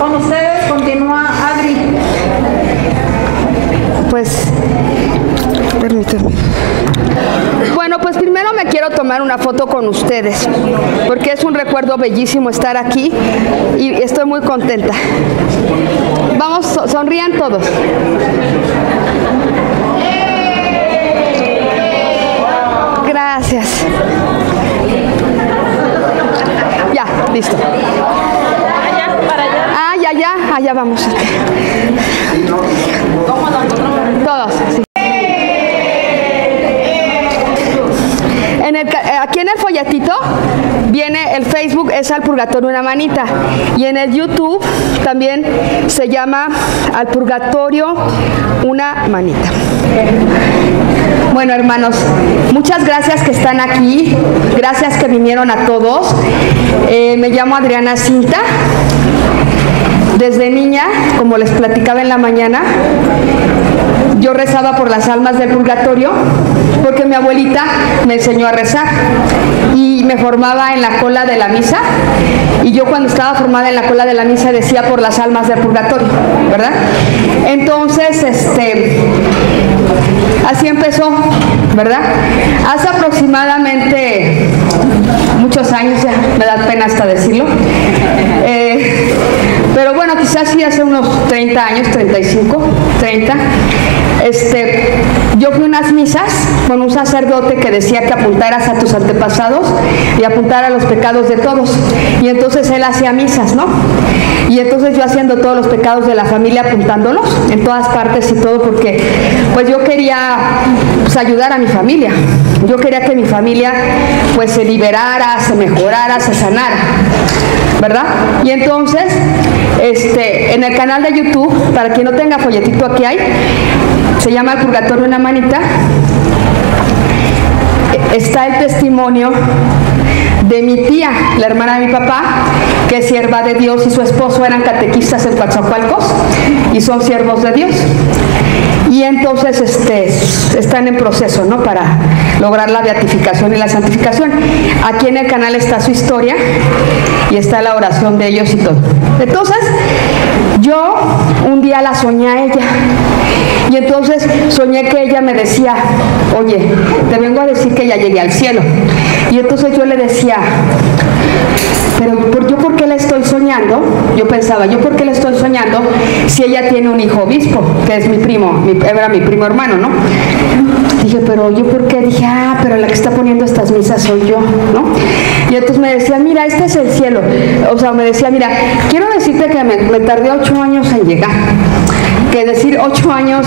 Con ustedes continúa Adri. Pues, permíteme. Bueno, pues primero me quiero tomar una foto con ustedes, porque es un recuerdo bellísimo estar aquí y estoy muy contenta. Vamos, sonrían todos. Gracias. Ya, listo. Ah, allá vamos. Todos, sí. Aquí en el folletito viene el Facebook, es Al Purgatorio una manita. Y en el YouTube también se llama Al Purgatorio una manita. Bueno, hermanos, muchas gracias que están aquí. Gracias que vinieron a todos. Me llamo Adriana Cinta. Desde niña, como les platicaba en la mañana, yo rezaba por las almas del purgatorio porque mi abuelita me enseñó a rezar y me formaba en la cola de la misa, y yo cuando estaba formada en la cola de la misa decía por las almas del purgatorio, ¿verdad? Entonces, así empezó, ¿verdad? Hace aproximadamente muchos años, ya me da pena hasta decirlo, pero bueno, quizás sí hace unos 30 años, 35, 30, yo fui a unas misas con un sacerdote que decía que apuntaras a tus antepasados y apuntara los pecados de todos, y entonces él hacía misas, ¿no? Y entonces yo haciendo todos los pecados de la familia, apuntándolos en todas partes y todo, porque pues yo quería pues ayudar a mi familia, yo quería que mi familia pues se liberara, se mejorara, se sanara, ¿verdad? Y entonces en el canal de YouTube, para quien no tenga folletito, aquí hay, se llama El Purgatorio una manita, está el testimonio de mi tía, la hermana de mi papá, que es sierva de Dios, y su esposo eran catequistas en Coatzacoalcos y son siervos de Dios. Y entonces están en proceso, ¿no?, para lograr la beatificación y la santificación. Aquí en el canal está su historia y está la oración de ellos y todo. Entonces, yo un día la soñé a ella. Y entonces soñé que ella me decía, oye, te vengo a decir que ya llegué al cielo. Y entonces yo le decía, pero ¿yo por qué la estoy soñando? Yo pensaba, ¿yo por qué la estoy soñando si ella tiene un hijo obispo, que es mi primo, era mi primo hermano, ¿no? Dije, pero ¿yo por qué? Dije, pero la que está poniendo estas misas soy yo, ¿no? Y entonces me decía, mira, este es el cielo. O sea, me decía, mira, quiero decirte que me tardé 8 años en llegar. Que decir 8 años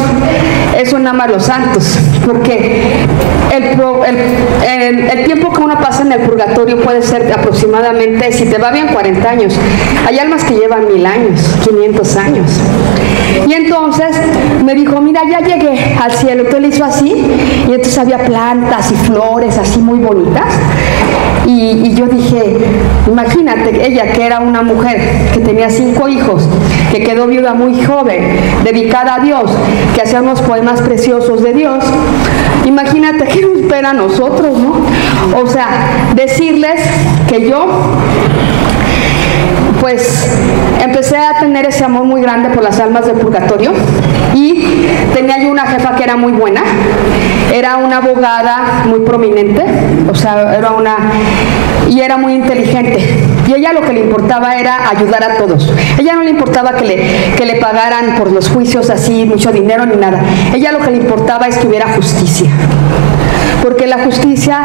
es un ama a los santos, porque el tiempo que uno pasa en el purgatorio puede ser aproximadamente, si te va bien, 40 años. Hay almas que llevan 1000 años, 500 años. Y entonces me dijo, mira, ya llegué al cielo. Entonces le hizo así, y entonces había plantas y flores así muy bonitas. Y yo dije, imagínate, ella que era una mujer que tenía 5 hijos, que quedó viuda muy joven, dedicada a Dios, que hacía unos poemas preciosos de Dios, imagínate qué nos espera a nosotros, ¿no? O sea, decirles que yo pues empecé a tener ese amor muy grande por las almas del purgatorio, y tenía yo una jefa que era muy buena, era una abogada muy prominente, o sea, era muy inteligente, y ella lo que le importaba era ayudar a todos. Ella no le importaba que le pagaran por los juicios así mucho dinero ni nada. Ella lo que le importaba es que hubiera justicia, porque la justicia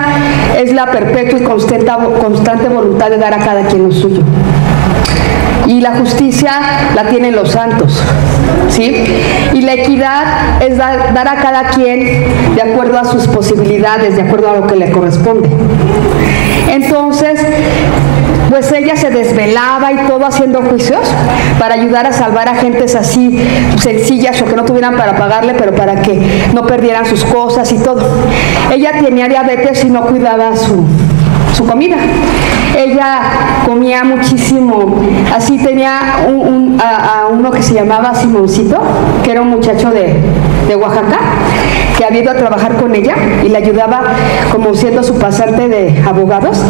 es la perpetua y constante voluntad de dar a cada quien lo suyo. Y la justicia la tienen los santos, ¿sí? Y la equidad es dar a cada quien de acuerdo a sus posibilidades, de acuerdo a lo que le corresponde. Entonces, pues ella se desvelaba y todo haciendo juicios para ayudar a salvar a gentes así sencillas o que no tuvieran para pagarle, pero para que no perdieran sus cosas y todo. Ella tenía diabetes y no cuidaba su comida. ella comía muchísimo, así tenía a uno que se llamaba Simoncito, que era un muchacho de Oaxaca, que había ido a trabajar con ella y le ayudaba como siendo su pasante de abogados,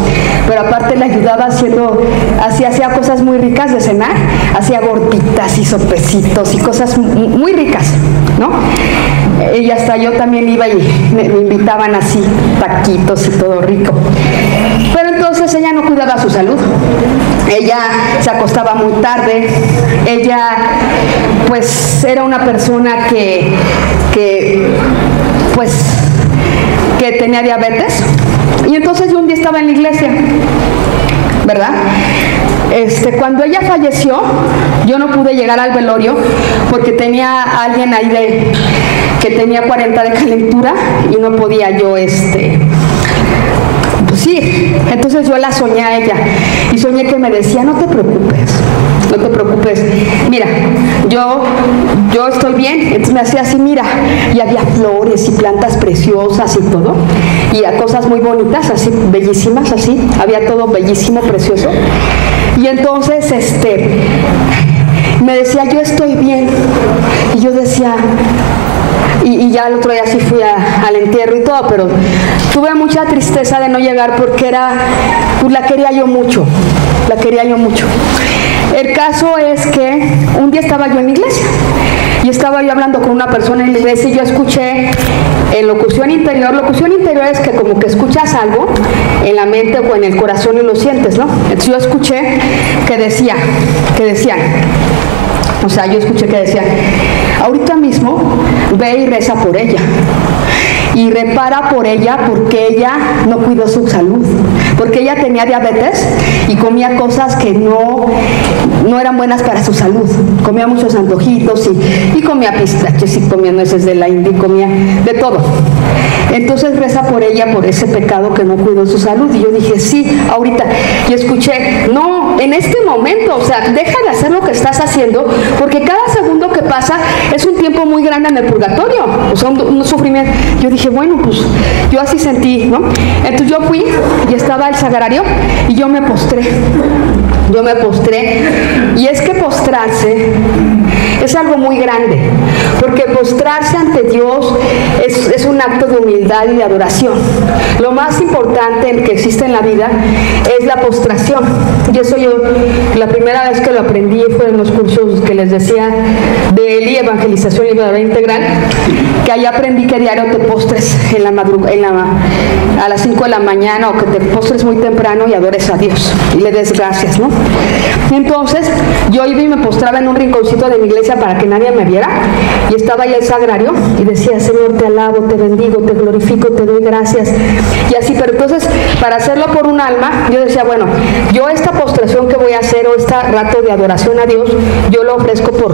pero aparte le ayudaba hacía cosas muy ricas de cenar, hacía gorditas y sopecitos y cosas muy ricas, ¿no? Y hasta yo también iba y me invitaban así, taquitos y todo rico. Pero entonces ella no cuidaba su salud, ella se acostaba muy tarde, ella pues era una persona que tenía diabetes. Y entonces yo un día estaba en la iglesia, ¿verdad? Cuando ella falleció, yo no pude llegar al velorio porque tenía alguien ahí que tenía 40 de calentura y no podía yo pues sí, entonces yo la soñé a ella y soñé que me decía, no te preocupes, mira, yo estoy bien. Entonces me hacía así, mira, y había flores y plantas preciosas y todo, y cosas muy bonitas, así, bellísimas, así, había todo bellísimo, precioso. Y entonces, me decía, yo estoy bien, y yo decía, y ya el otro día sí fui al entierro y todo, pero tuve mucha tristeza de no llegar porque pues la quería yo mucho. El caso es que un día estaba yo en la iglesia y estaba yo hablando con una persona en la iglesia y yo escuché en locución interior. Locución interior es que como que escuchas algo en la mente o en el corazón y lo sientes, ¿no? Entonces yo escuché que decían, ahorita mismo ve y reza por ella y repara por ella porque ella no cuidó su salud, porque ella tenía diabetes y comía cosas que no eran buenas para su salud, comía muchos antojitos y comía pistaches y comía nueces de la India y comía de todo. Entonces reza por ella por ese pecado que no cuidó su salud. Y yo dije, sí, ahorita. Y escuché, no, en este momento, o sea, deja de hacer lo que estás haciendo, porque cada segundo que pasa es un tiempo muy grande en el purgatorio, o sea, un sufrimiento. Yo dije, bueno, pues yo así sentí, ¿no? Entonces yo fui y estaba el sagrario y yo me postré. Y es que postrarse es algo muy grande, porque postrarse ante Dios es un acto de humildad y de adoración. Lo más importante que existe en la vida es la postración, y eso yo la primera vez que lo aprendí fue en los cursos que les decía de Eli, Evangelización y Libertad Integral, que ahí aprendí que diario te postres a las 5 de la mañana, o que te postres muy temprano y adores a Dios y le des gracias, ¿no? Entonces yo iba y me postraba en un rinconcito de mi iglesia para que nadie me viera, y estaba ahí el sagrario y decía, Señor, te alabo, te bendigo, te glorifico, te doy gracias, y así. Pero entonces, para hacerlo por un alma, yo decía, bueno, yo esta postración que voy a hacer, o este rato de adoración a Dios, yo lo ofrezco por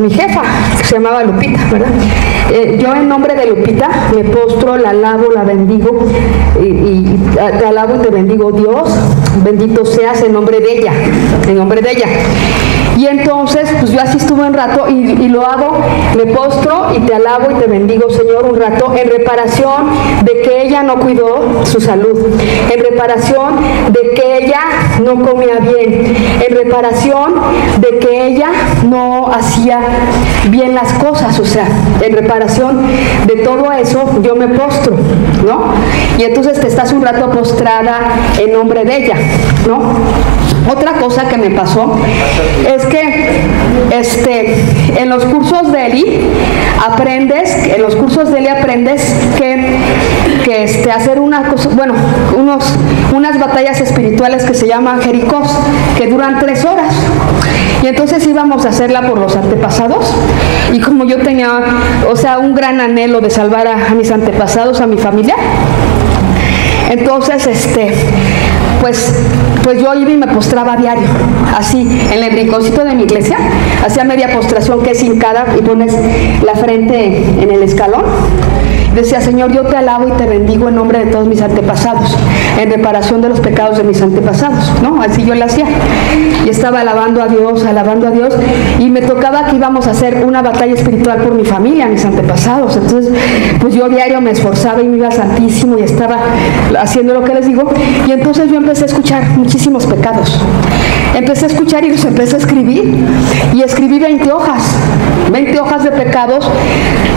mi jefa, que se llamaba Lupita, ¿verdad? Yo en nombre de Lupita me postro, la alabo, la bendigo, y te alabo y te bendigo, Dios, bendito seas en nombre de ella, Y entonces, pues yo así estuve un rato y lo hago, me postro y te alabo y te bendigo, Señor, un rato, en reparación de que ella no cuidó su salud, en reparación de que ella no comía bien, en reparación de que ella no hacía bien las cosas, o sea, en reparación de todo eso yo me postro, ¿no? Y entonces te estás un rato postrada en nombre de ella, ¿no? Otra cosa que me pasó es que en los cursos de Eli aprendes que hacer una cosa, bueno, unas batallas espirituales que se llaman Jericós, que duran 3 horas. Y entonces íbamos a hacerla por los antepasados, y como yo tenía, o sea, un gran anhelo de salvar a mis antepasados, a mi familia, entonces pues yo iba y me postraba a diario, así, en el rinconcito de mi iglesia, hacía media postración, que es hincada, y pones la frente en el escalón, decía: Señor, yo te alabo y te bendigo en nombre de todos mis antepasados, en reparación de los pecados de mis antepasados, ¿no? Así yo lo hacía. Y estaba alabando a Dios, y me tocaba que íbamos a hacer una batalla espiritual por mi familia, mis antepasados. Entonces, pues yo diario me esforzaba y me iba al Santísimo y estaba haciendo lo que les digo. Y entonces yo empecé a escuchar muchísimos pecados. Empecé a escuchar y los empecé a escribir. Y escribí 20 hojas de pecados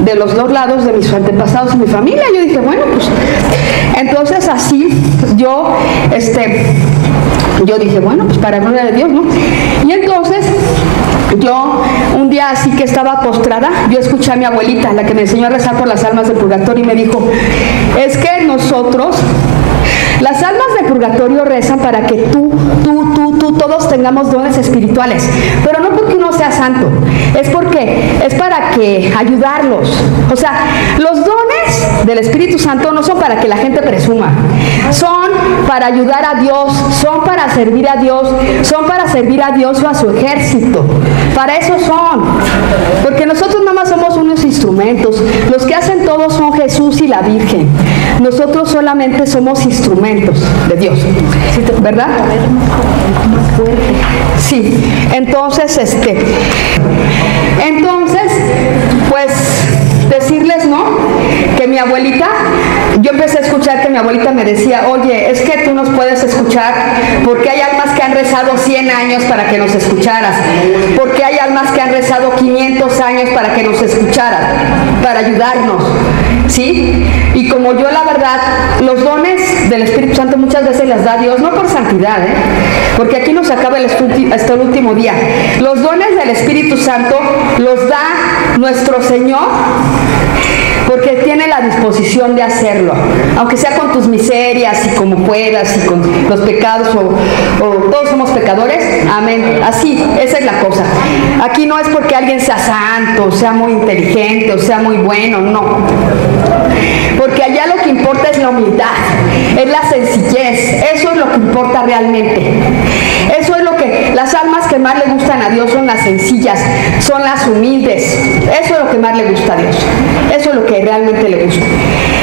de los dos lados de mis antepasados y mi familia. Yo dije, bueno, pues entonces así yo dije, bueno, pues para gloria de Dios, ¿no? Y entonces yo, un día así que estaba postrada, yo escuché a mi abuelita, la que me enseñó a rezar por las almas del purgatorio, y me dijo: es que nosotros, las almas del purgatorio rezan para que tú, todos tengamos dones espirituales, pero no porque uno sea santo, es para que ayudarlos. O sea, los dones del Espíritu Santo no son para que la gente presuma, son para ayudar a Dios, son para servir a Dios, son para servir a Dios o a su ejército. Para eso son, porque nosotros nada más somos unos instrumentos. Los que hacen todo son Jesús y la Virgen. Nosotros solamente somos instrumentos de Dios, ¿verdad? Sí, entonces, pues decirles, ¿no? Que mi abuelita, yo empecé a escuchar que mi abuelita me decía: oye, es que tú nos puedes escuchar porque hay almas que han rezado 100 años para que nos escucharas, porque hay almas que han rezado 500 años para que nos escucharan, para ayudarnos, ¿sí? Y como yo, la verdad, los dones del Espíritu Santo muchas veces las da Dios, no por santidad, porque aquí nos acaba hasta el último día. Los dones del Espíritu Santo los da nuestro Señor porque tiene la disposición de hacerlo, aunque sea con tus miserias y como puedas y con los pecados, o todos somos pecadores, amén, así, esa es la cosa. Aquí no es porque alguien sea santo, sea muy inteligente o sea muy bueno, no, porque allá lo que importa es la humildad, es la sencillez, eso es lo que importa realmente. Eso es lo que, las almas que más le gustan a Dios son las sencillas, son las humildes. Eso es lo que más le gusta a Dios, eso es lo que realmente le gusta.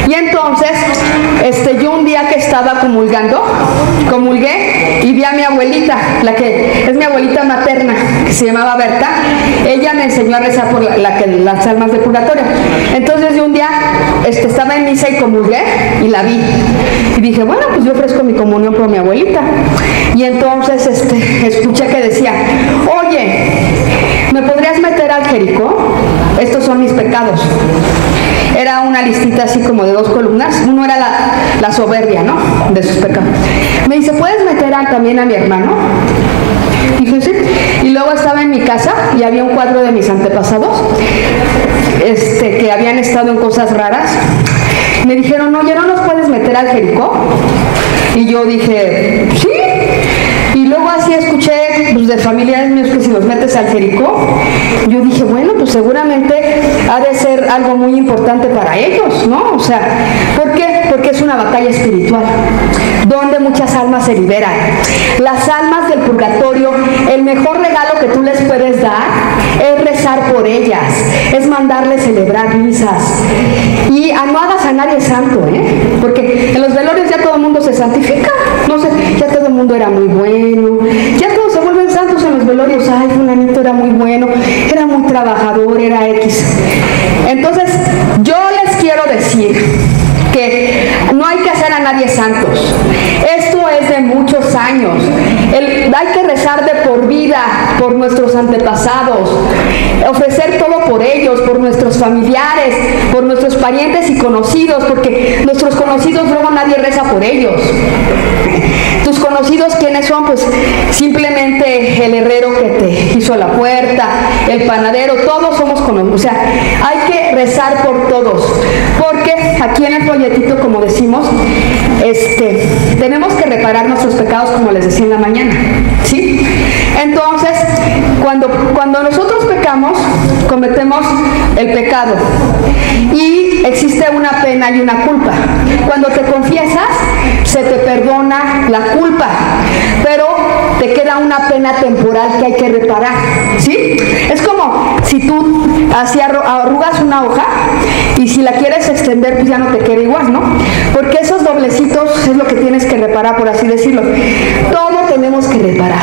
Y entonces, yo un día que estaba comulgué y vi a mi abuelita, la que es mi abuelita materna, que se llamaba Berta. Ella me enseñó a rezar por las almas del purgatorio. Entonces yo un día estaba en misa y comulgué y la vi. Y dije, bueno, pues yo ofrezco mi comunión por mi abuelita. Y entonces escuché que decía: oye, ¿me podrías meter al Jericó? Estos son mis pecados. Era una listita así como de 2 columnas. Uno era la soberbia, ¿no? De sus pecados. Me dice: ¿puedes meter también a mi hermano? Dije, sí. Y luego estaba en mi casa y había un cuadro de mis antepasados que habían estado en cosas raras. Me dijeron: oye, ¿no nos puedes meter al Jericó? Y yo dije, sí. Y luego así escuché pues, de familiares míos que si los metes al Jericó, yo dije, bueno, pues seguramente ha de ser algo muy importante para ellos, ¿no? O sea, ¿por qué? Porque es una batalla espiritual, donde muchas almas se liberan. Las almas del purgatorio, el mejor regalo que tú les puedes dar es rezar por ellas, es mandarles celebrar misas. Y no hagas a nadie santo, porque en los velorios ya todo el mundo se santifica. No sé, ya todo el mundo era muy bueno, ya todos se vuelven santos en los velorios. Ay, fulanito era muy bueno, era muy trabajador, era X. Entonces, yo les quiero decir que no hay que hacer a nadie santos. Esto es de muchos años. Hay que rezar de por vida por nuestros antepasados, ofrecer todo por ellos, por nuestros familiares, por nuestros parientes y conocidos, porque nuestros conocidos luego nadie reza por ellos. Tus conocidos, ¿quiénes son? Pues simplemente el herrero que te hizo la puerta, el panadero, todos somos conocidos. O sea, hay que rezar por todos, porque aquí en el folletito, como decimos, tenemos que reparar nuestros pecados, como les decía en la mañana, ¿sí? Entonces, cuando nosotros pecamos, cometemos el pecado y existe una pena y una culpa. Cuando te confiesas, se te perdona la culpa, pero te queda una pena temporal que hay que reparar, ¿sí? Es como si tú así arrugas una hoja y si la quieres extender, pues ya no te queda igual, ¿no? Porque esos doblecitos es lo que tienes que reparar, por así decirlo. Todo tenemos que reparar.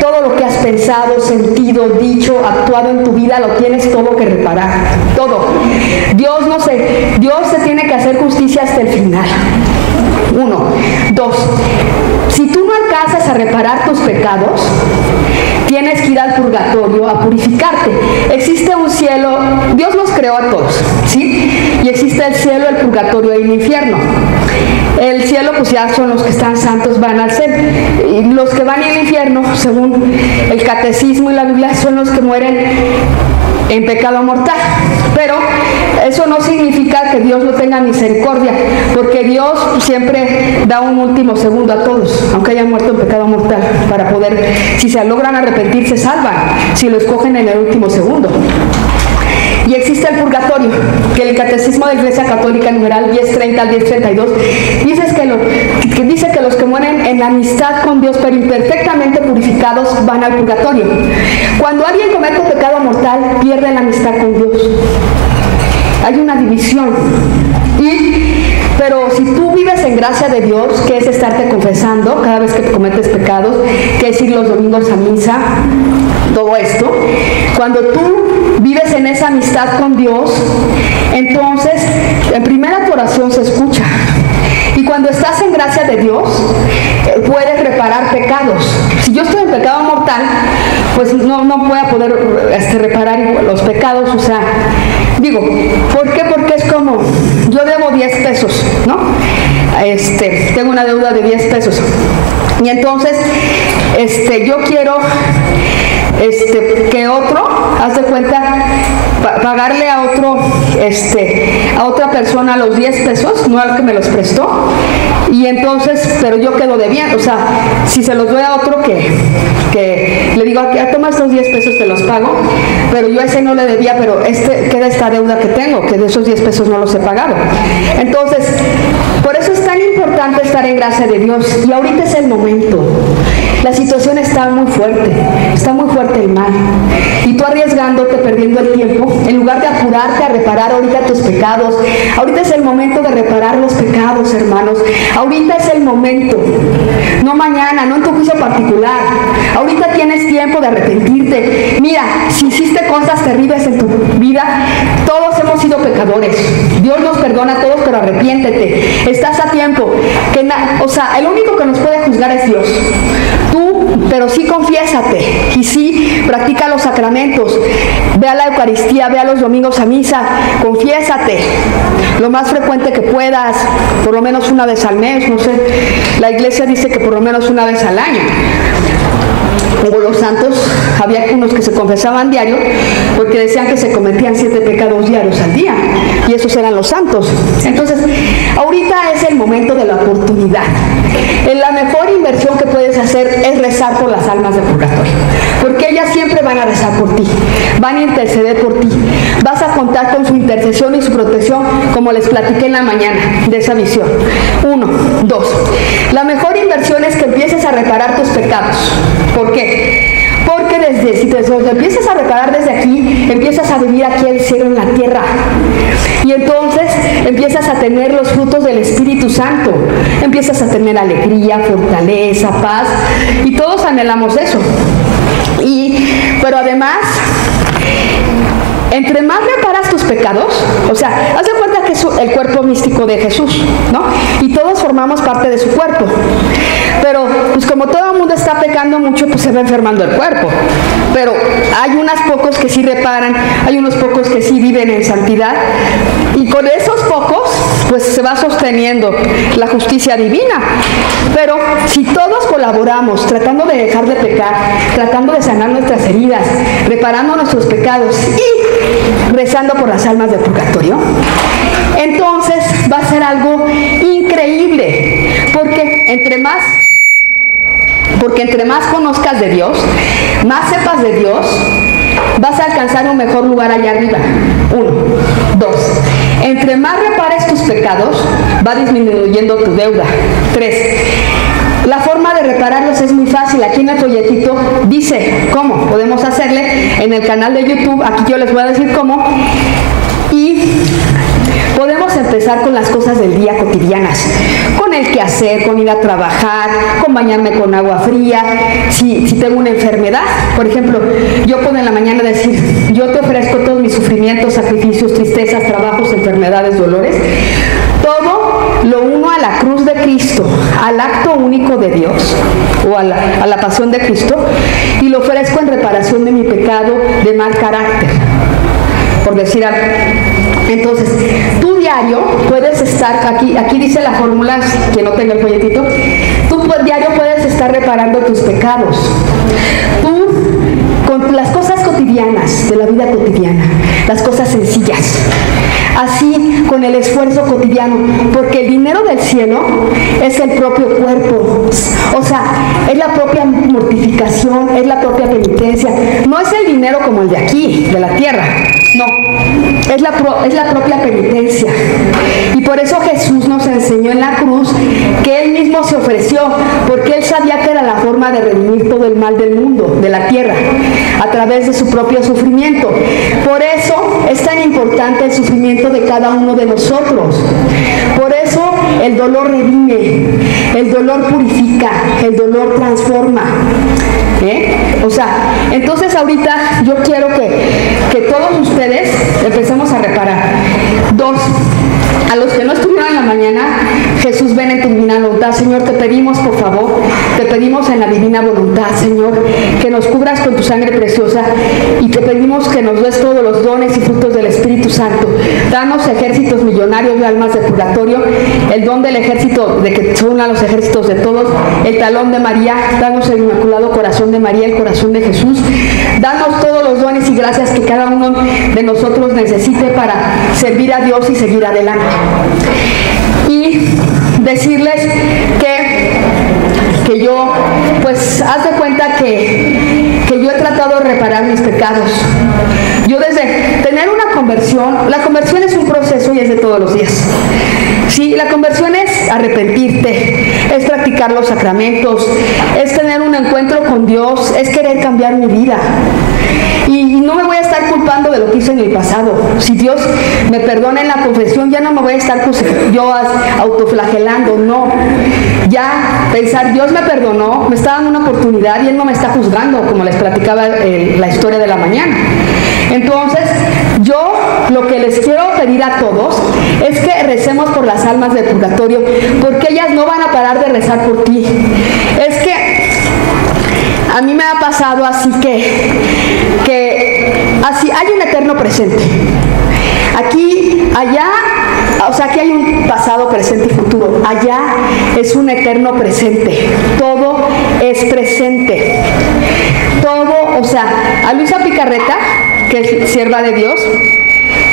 Todo lo que has pensado, sentido, dicho, actuado en tu vida, lo tienes todo que reparar. Todo. Dios se tiene que hacer justicia hasta el final. 1. 2. Si tú no alcanzas a reparar tus pecados, tienes que ir al purgatorio a purificarte. Existe un cielo, Dios los creó a todos, ¿sí? Y existe el cielo, el purgatorio y el infierno. El cielo, pues ya son los que están santos, van al cielo. Y los que van al infierno, según el catecismo y la Biblia, son los que mueren en pecado mortal. Pero eso no significa que Dios no tenga misericordia, porque Dios siempre da un último segundo a todos, aunque hayan muerto en pecado mortal, para poder, si se logran arrepentir, se salvan, si lo escogen en el último segundo. Y existe el purgatorio, que el Catecismo de la Iglesia Católica, numeral 1030 al 1032, dice que los que mueren en la amistad con Dios, pero imperfectamente purificados, van al purgatorio. Cuando alguien comete pecado mortal, pierde la amistad con Dios. Hay una división. Pero si tú vives en gracia de Dios, que es estarte confesando cada vez que cometes pecados, que es ir los domingos a misa, todo esto, cuando tú vives en esa amistad con Dios, entonces en primera tu oración se escucha. Y cuando estás en gracia de Dios, puedes reparar pecados. Si yo estoy en pecado mortal, pues no voy a poder reparar los pecados. O sea, digo, ¿por qué? Porque es como, yo debo 10 pesos, ¿no? Tengo una deuda de 10 pesos. Y entonces, yo quiero que otro, haz de cuenta, pagarle a otro, a otra persona los 10 pesos, no al que me los prestó, y entonces, pero yo quedo debiendo. O sea, si se los doy a otro que le digo, toma estos 10 pesos, te los pago, pero yo a ese no le debía, pero queda esta deuda que tengo, que de esos 10 pesos no los he pagado. Entonces, por eso es tan importante estar en gracia de Dios, y ahorita es el momento. La situación está muy fuerte el mal, y tú arriesgándote, perdiendo el tiempo, en lugar de apurarte a reparar ahorita tus pecados. Ahorita es el momento de reparar los pecados, hermanos. Ahorita es el momento, no mañana, no en tu juicio particular. Ahorita tienes tiempo de arrepentirte. Mira, si hiciste cosas terribles en tu vida, todos hemos sido pecadores. Dios nos perdona a todos, pero arrepiéntete. Estás a tiempo. El único que nos puede juzgar es Dios. Pero sí confiésate, y sí practica los sacramentos, ve a la Eucaristía, ve a los domingos a misa, confiésate lo más frecuente que puedas, por lo menos una vez al mes, no sé, la iglesia dice que por lo menos una vez al año. Como los santos, había unos que se confesaban diario porque decían que se cometían 7 pecados diarios al día, y esos eran los santos. Entonces, ahorita es el momento de la oportunidad. La mejor inversión que puedes hacer es rezar por las almas de purgatorio, porque ellas siempre van a rezar por ti, van a interceder por ti. Vas a contar con su intercesión y su protección, como les platiqué en la mañana de esa visión. 1, 2. La mejor inversión es que empieces a reparar tus pecados. ¿Por qué? Porque si te empiezas a reparar desde aquí, empiezas a vivir aquí el cielo en la tierra. Y entonces empiezas a tener los frutos del Espíritu Santo. Empiezas a tener alegría, fortaleza, paz. Y todos anhelamos eso. Pero además, entre más reparas tus pecados, o sea, haz de cuenta que es el cuerpo místico de Jesús, ¿no? Y todos formamos parte de su cuerpo. Pero, pues como todo el mundo está pecando mucho, pues se va enfermando el cuerpo. Pero hay unos pocos que sí reparan, hay unos pocos que sí viven en santidad. Y con esos pocos, pues se va sosteniendo la justicia divina. Pero si todos colaboramos, tratando de dejar de pecar, tratando de sanar nuestras heridas, reparando nuestros pecados y rezando por las almas del purgatorio, entonces va a ser algo increíble, porque entre más conozcas de Dios, más sepas de Dios, vas a alcanzar un mejor lugar allá arriba. 1, 2. Entre más repares tus pecados, va disminuyendo tu deuda. 3. la forma de repararlos es muy fácil. Aquí en el folletito dice cómo podemos hacerle en el canal de YouTube. Aquí yo les voy a decir cómo. Y podemos empezar con las cosas del día cotidianas, con el quehacer, con ir a trabajar, con bañarme con agua fría. Si tengo una enfermedad, por ejemplo, yo puedo en la mañana decir, yo te ofrezco todos mis sufrimientos, sacrificios, tristezas, trabajos, enfermedades, dolores. Todo lo uno a la cruz de Cristo, al acto único de Dios, o a la pasión de Cristo, y lo ofrezco en reparación de mi pecado de mal carácter, por decir algo. Entonces, tú diario puedes estar, aquí dice la fórmula, que no tenga el folletito, tú diario puedes estar reparando tus pecados. Tú, con las cosas cotidianas, de la vida cotidiana, las cosas sencillas, así con el esfuerzo cotidiano, porque el dinero del cielo es el propio cuerpo, o sea, es la propia mortificación, es la propia penitencia, no es el dinero como el de aquí, de la tierra, no, es la propia penitencia. Y por eso Jesús nos enseñó en la cruz que Él mismo se ofreció, porque Él sabía que era la forma de redimir todo el mal del mundo, de la tierra, a través de su propio sufrimiento. Por eso es tan importante el sufrimiento de cada uno de nosotros. Por eso el dolor redime, el dolor purifica, el dolor transforma. O sea, entonces ahorita yo quiero que todos ustedes empecemos a reparar. 2. A los que no estuvieron en la mañana, Jesús, ven en tu divina voluntad. Señor, te pedimos, por favor, te pedimos en la divina voluntad, Señor, que nos cubras con tu sangre preciosa, y te pedimos que nos des todos los dones y frutos del Espíritu Santo. Danos ejércitos millonarios de almas de purgatorio, el don del ejército, de que son a los ejércitos de todos, el talón de María, danos el Inmaculado Corazón de María, el corazón de Jesús. Danos todos los dones y gracias que cada uno de nosotros necesite para servir a Dios y seguir adelante. Y decirles que yo, pues, haz de cuenta que yo he tratado de reparar mis pecados. Yo desde tener una conversión, la conversión es un proceso y es de todos los días. Sí, la conversión es arrepentirte, es practicar los sacramentos, es tener un encuentro con Dios, es querer cambiar mi vida. Y no me voy a estar culpando de lo que hice en el pasado. Si Dios me perdona en la confesión, ya no me voy a estar yo autoflagelando, no. Ya pensar, Dios me perdonó, me está dando una oportunidad y Él no me está juzgando, como les platicaba la historia de la mañana. Entonces, yo lo que les quiero pedir a todos es que recemos por las almas del purgatorio, porque ellas no van a parar de rezar por ti. Es que a mí me ha pasado así que así hay un eterno presente. Aquí, allá, o sea, aquí hay un pasado, presente y futuro. Allá es un eterno presente. Todo es presente. Todo, o sea, a Luisa Picarreta, que es sierva de Dios,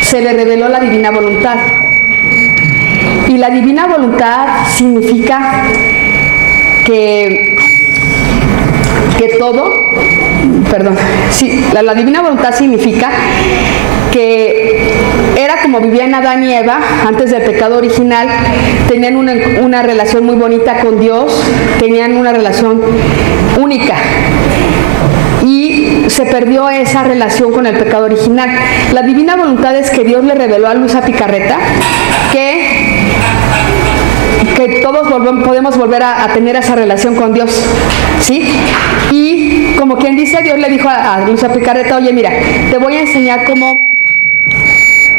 se le reveló la divina voluntad. Y la divina voluntad significa que todo, perdón, sí, la divina voluntad significa que era como vivían Adán y Eva antes del pecado original, tenían una relación muy bonita con Dios, tenían una relación única. Y se perdió esa relación con el pecado original. La divina voluntad es que Dios le reveló a Luisa Picarreta que todos podemos volver a tener esa relación con Dios, ¿sí? Y como quien dice, Dios le dijo a Luisa Picarreta, oye, mira, te voy a enseñar cómo...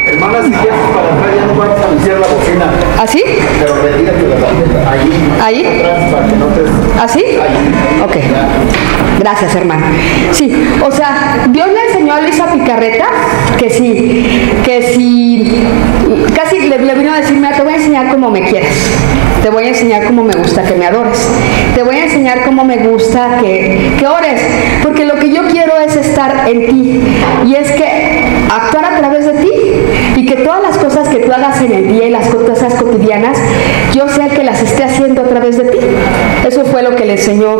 Hermana, si quieres para atrás ya no vamos a iniciar la bocina. ¿Así? Pero retírate de la ahí. ¿Ahí? Atrás para que no te... ¿Así? Ahí. Ok. Gracias, hermana. Sí, o sea, Dios le enseñó a Luisa Picarreta que si casi le vino a decir, mira, te voy a enseñar cómo me quieres. Te voy a enseñar cómo me gusta que me adores. Te voy a enseñar cómo me gusta que ores. Porque lo que yo quiero es estar en ti. Y es que actuar a través de ti. Y que todas las cosas que tú hagas en el día y las cosas cotidianas, yo sea el que las esté haciendo a través de ti. Eso fue lo que le enseñó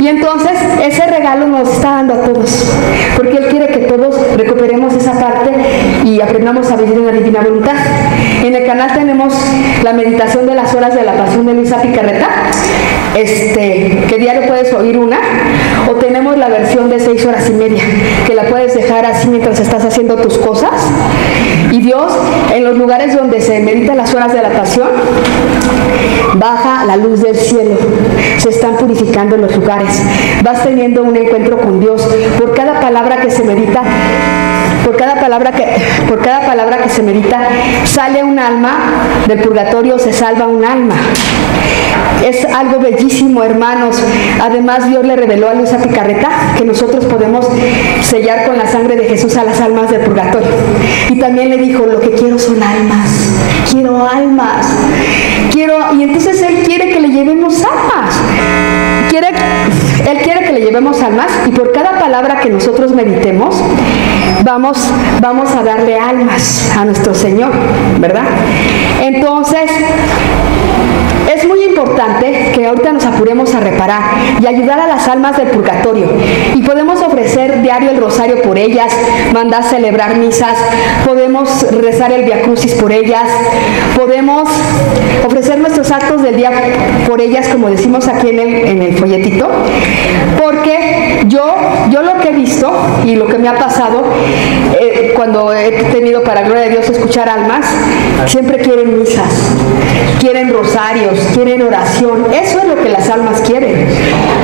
Y entonces ese regalo nos está dando a todos. Porque Él quiere que todos recuperemos esa parte y aprendamos a vivir en la divina voluntad. En el canal tenemos la meditación de las horas de la pasión de Luisa Picarreta, que diario puedes oír una, o tenemos la versión de 6 horas y media, que la puedes dejar así mientras estás haciendo tus cosas. Y Dios, en los lugares donde se medita las horas de la pasión, baja la luz del cielo, se están purificando los lugares, vas teniendo un encuentro con Dios. Por cada palabra que se medita, por cada palabra que se medita, sale un alma del purgatorio, se salva un alma. Es algo bellísimo, hermanos. Además, Dios le reveló a Luisa Picarreta que nosotros podemos sellar con la sangre de Jesús a las almas del purgatorio. Y también le dijo, lo que quiero son almas. Quiero almas. Y entonces Él quiere que le llevemos almas. Él quiere que le llevemos almas, y por cada palabra que nosotros meditemos, vamos a darle almas a nuestro Señor, ¿verdad? Entonces, es muy importante que ahorita nos apuremos a reparar y ayudar a las almas del purgatorio. Y podemos ofrecer diario el rosario por ellas, mandar celebrar misas, podemos rezar el Via Crucis por ellas, podemos ofrecer nuestros actos del día por ellas, como decimos aquí en el folletito. Porque yo lo que he visto y lo que me ha pasado cuando he tenido, para gloria de Dios, escuchar almas, siempre quieren misas, quieren rosarios, quieren oración. Eso es lo que las almas quieren.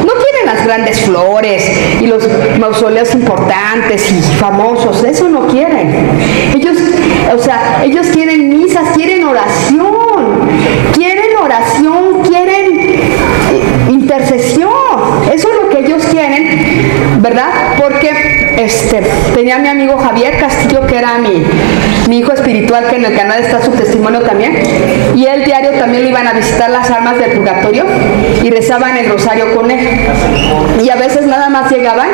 No quieren las grandes flores y los mausoleos importantes y famosos. Eso no quieren. Ellos quieren misas, quieren oración, quieren intercesión. Eso es lo que ellos quieren, ¿verdad? Porque tenía mi amigo Javier Castillo, que era mi hijo espiritual, que en el canal está su testimonio también, y él diario también le iban a visitar las almas del purgatorio y rezaban el rosario con él, y a veces nada más llegaban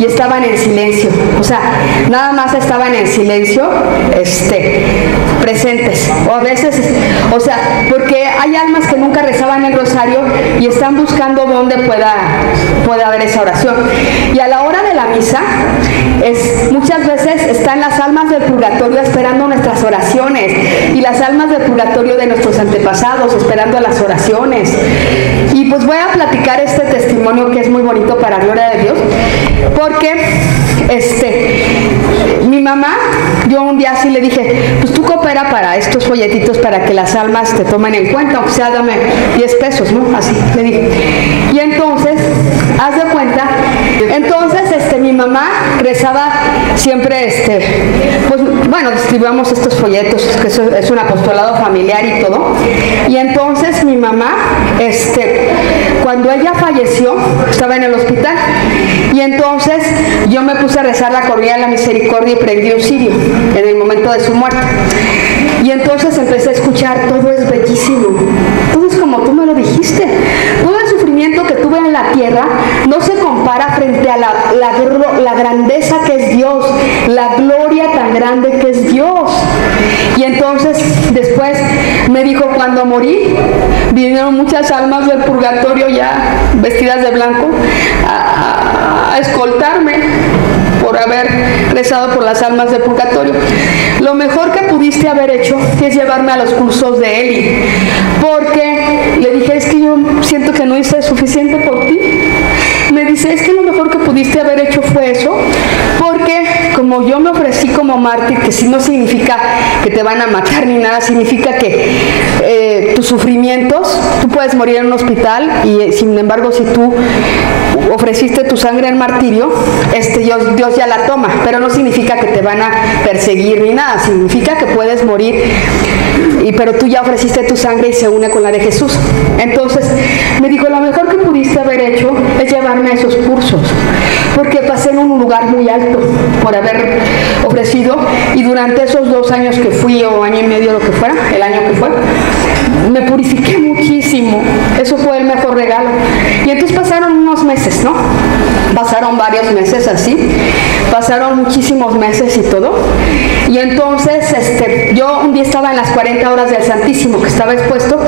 y estaban en silencio, nada más estaban en silencio, presentes, o a veces, porque hay almas que nunca rezaban el rosario y están buscando dónde pueda haber esa oración. Y a la hora de la misa, muchas veces están las almas del purgatorio esperando nuestras oraciones, y las almas del purgatorio de nuestros antepasados esperando las oraciones. Y pues voy a platicar este testimonio que es muy bonito, para gloria de Dios, porque mi mamá, yo un día así le dije, pues tú coopera para estos folletitos para que las almas te tomen en cuenta, aunque sea dame 10 pesos, ¿no? Así le dije. Y entonces, haz de cuenta, mi mamá rezaba siempre, distribuíamos estos folletos, que eso es un apostolado familiar y todo. Y entonces mi mamá, cuando ella falleció, estaba en el hospital, y entonces yo me puse a rezar la corrida de la misericordia y prendí un cirio en el momento de su muerte. Y entonces empecé a escuchar, todo es bellísimo, todo es como tú me lo dijiste, todo el sufrimiento que tuve en la tierra no se compara frente a la grandeza que es Dios, la gloria tan grande que es Dios. Y entonces después me dijo, cuando morí, vinieron muchas almas del purgatorio ya vestidas de blanco a escoltarme por haber rezado por las almas del purgatorio. Lo mejor que pudiste haber hecho es llevarme a los cursos de Eli, porque le dije, es que yo siento que no hice suficiente por ti. Me dice, es que lo mejor que pudiste haber hecho fue eso, porque como yo me ofrecí como mártir, que sí no significa que te van a matar ni nada, significa que tus sufrimientos, tú puedes morir en un hospital, y sin embargo si tú ofreciste tu sangre en martirio, Dios ya la toma, pero no significa que te van a perseguir ni nada, significa que puedes morir, pero tú ya ofreciste tu sangre y se une con la de Jesús. Entonces me dijo, lo mejor que pudiste haber hecho es llevarme a esos cursos, porque pasé en un lugar muy alto por haber ofrecido, y durante esos 2 años que fui, o año y medio, lo que fuera, el año que fue, me purifiqué muchísimo. Eso fue el mejor regalo. Y entonces pasaron unos meses, ¿no? Pasaron varios meses así, pasaron muchísimos meses y todo. Y entonces yo un día estaba en las 40 horas del Santísimo, que estaba expuesto,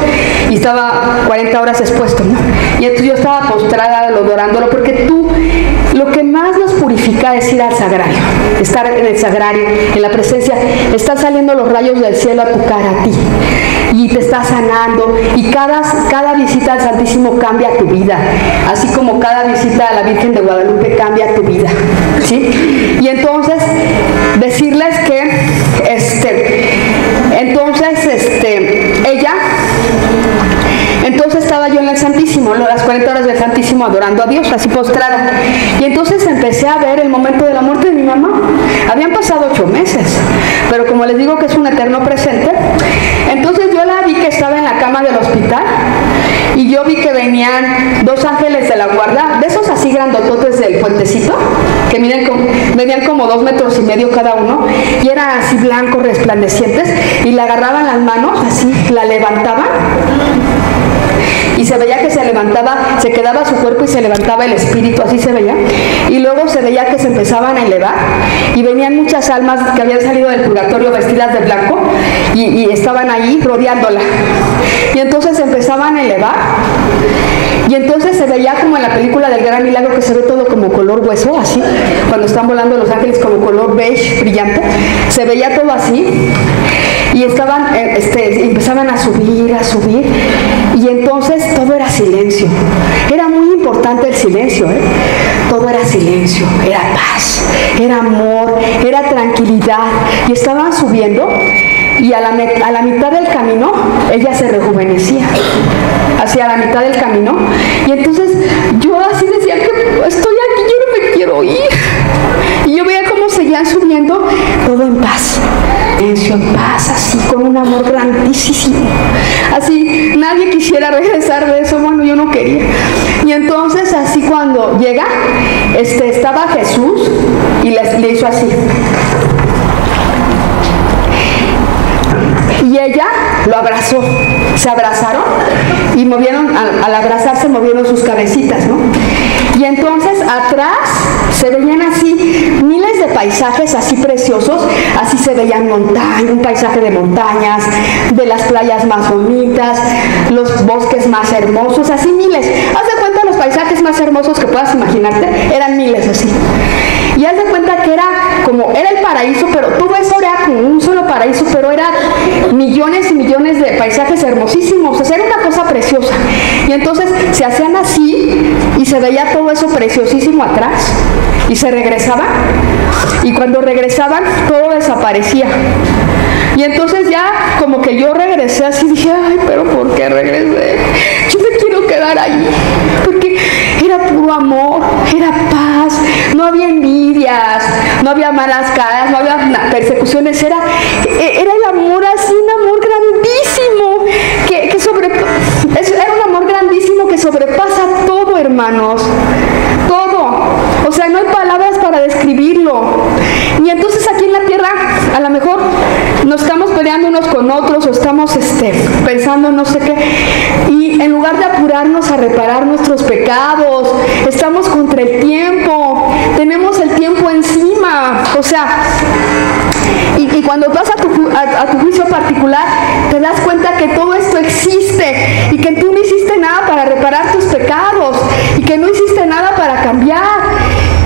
y estaba 40 horas expuesto, ¿no? Y entonces yo estaba postrada adorándolo, porque tú, lo que más nos purifica es ir al sagrario, estar en el sagrario, en la presencia. Están saliendo los rayos del cielo a tu cara, a ti, y te está sanando, y cada visita al Santísimo cambia tu vida, así como cada visita a la Virgen de Guadalupe cambia tu vida, ¿sí? Y entonces decirles que entonces estaba yo en el Santísimo, las 40 horas del Santísimo, adorando a Dios, así postrada. Y entonces empecé a ver el momento de la muerte de mi mamá. Habían pasado 8 meses, pero como les digo que es un eterno presente, entonces yo la vi que estaba en la cama del hospital, y yo vi que venían 2 ángeles de la guarda, de esos así grandototes del puentecito, que medían como 2,5 metros cada uno, y eran así blancos, resplandecientes, y la agarraban las manos, así, la levantaban, y se veía que se levantaba, se quedaba su cuerpo y se levantaba el espíritu, así se veía, y luego se veía que se empezaban a elevar, y venían muchas almas que habían salido del purgatorio vestidas de blanco, y estaban ahí rodeándola, y entonces se empezaban a elevar, y entonces se veía como en la película del Gran Milagro, que se ve todo como color hueso, así, cuando están volando los ángeles como color beige brillante, se veía todo así, y empezaban a subir, y entonces todo era silencio. Era muy importante el silencio, todo era silencio, era paz, era amor, era tranquilidad, y estaban subiendo, y a la mitad del camino ella se rejuvenecía, hacia la mitad del camino, y entonces yo así decía que estoy aquí, yo no me quiero ir, y yo veía cómo seguían subiendo, todo en paz, en paz, así, con un amor grandísimo, así, nadie quisiera regresar de eso, bueno, yo no quería. Y entonces así cuando llega, estaba Jesús, y le hizo así, y ella lo abrazó, se abrazaron, y al abrazarse movieron sus cabecitas, ¿no? Y entonces atrás se veían así miles de paisajes así preciosos, así se veían montañas, un paisaje de montañas, de las playas más bonitas, los bosques más hermosos, así miles. Haz de cuenta los paisajes más hermosos que puedas imaginarte, eran miles así. Y haz de cuenta que era el paraíso, pero todo eso era como un solo paraíso, pero era millones y millones de paisajes hermosísimos, o sea, era una cosa preciosa. Y entonces se hacían así, y se veía todo eso preciosísimo atrás, y se regresaban, y cuando regresaban todo desaparecía. Y entonces ya como que yo regresé así, dije, ay, pero ¿por qué regresé? Yo me quiero quedar ahí, porque era puro amor, era paz, no había envidias, no había malas caras, no había persecuciones, era el amor así, un amor grandísimo, era un amor grandísimo que sobrepasa todo, hermanos, todo. O sea, no hay palabras para describirlo. Y entonces aquí en la tierra, a lo mejor nos estamos peleando unos con otros, o estamos pensando no sé qué, y en lugar de apurarnos a reparar nuestros pecados, estamos contra el tiempo, tenemos el tiempo encima, o sea, y cuando vas a tu juicio particular, te das cuenta que todo esto existe, y que tú no hiciste nada para reparar tus pecados, y que no hiciste nada para cambiar,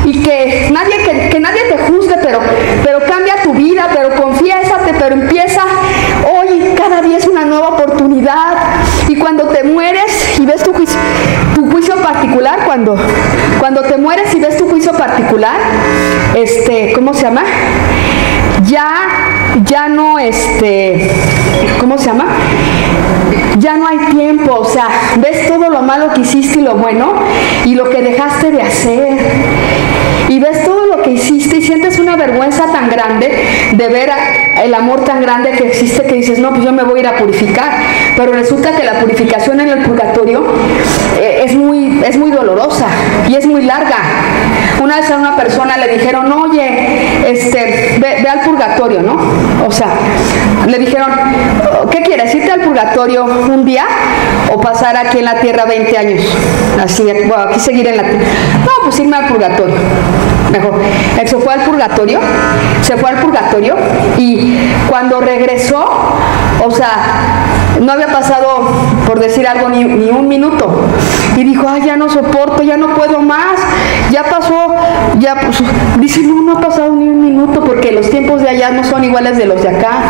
y que nadie te juzgue, pero cambia tu vida, pero confiésate, pero empieza hoy, cada día es una nueva oportunidad. Y cuando te mueres y ves tu juicio particular, cuando te mueres y ves tu juicio particular, ¿cómo se llama? Ya no, ¿cómo se llama? Ya no hay tiempo, o sea, ves todo lo malo que hiciste y lo bueno, y lo que dejaste de hacer, y ves todo lo que hiciste, y sientes una vergüenza tan grande de ver el amor tan grande que existe, que dices, no, pues yo me voy a ir a purificar, pero resulta que la purificación en el purgatorio es muy dolorosa, y es muy larga. Una vez a una persona le dijeron, oye, ve al purgatorio, ¿no? O sea, le dijeron, ¿qué quieres? ¿Irte al purgatorio un día o pasar aquí en la tierra 20 años? Así, bueno, aquí seguir en la tierra. No, pues irme al purgatorio. Mejor. Él se fue fue al purgatorio, y cuando regresó, o sea, no había pasado, por decir algo, ni un minuto. Y dijo, ay, ya no soporto, ya no puedo más. Ya pasó, pues, dice, no ha pasado ni un minuto, porque los tiempos de allá no son iguales de los de acá.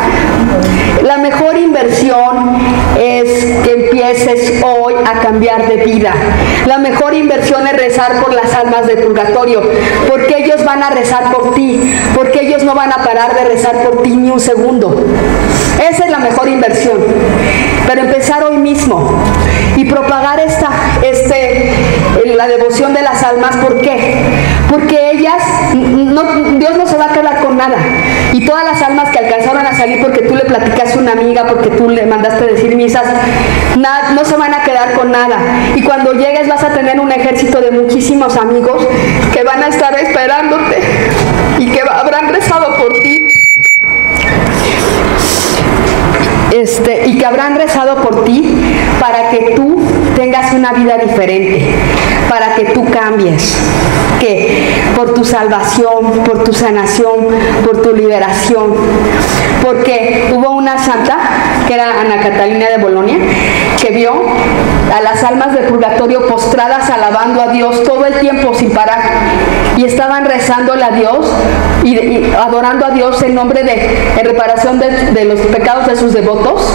La mejor inversión es que empieces hoy a cambiar de vida. La mejor inversión es rezar por las almas del purgatorio, porque ellos van a rezar por ti, porque ellos no van a parar de rezar por ti ni un segundo. Esa es la mejor inversión. Pero empezar hoy mismo y propagar la devoción de las almas. ¿Por qué? Porque ellas, Dios no se va a quedar con nada. Y todas las almas que alcanzaron a salir porque tú le platicaste a una amiga, porque tú le mandaste decir misas, no se van a quedar con nada. Y cuando llegues vas a tener un ejército de muchísimos amigos que van a estar esperándote y que habrán rezado por ti. Y que habrán rezado por ti para que tú tengas una vida diferente, para que tú cambies, que por tu salvación, por tu sanación, por tu liberación. Porque hubo una santa, que era Ana Catalina de Bolonia, que vio a las almas del purgatorio postradas alabando a Dios todo el tiempo sin parar, y estaban rezándole a Dios y adorando a Dios en nombre en reparación de los pecados de sus devotos,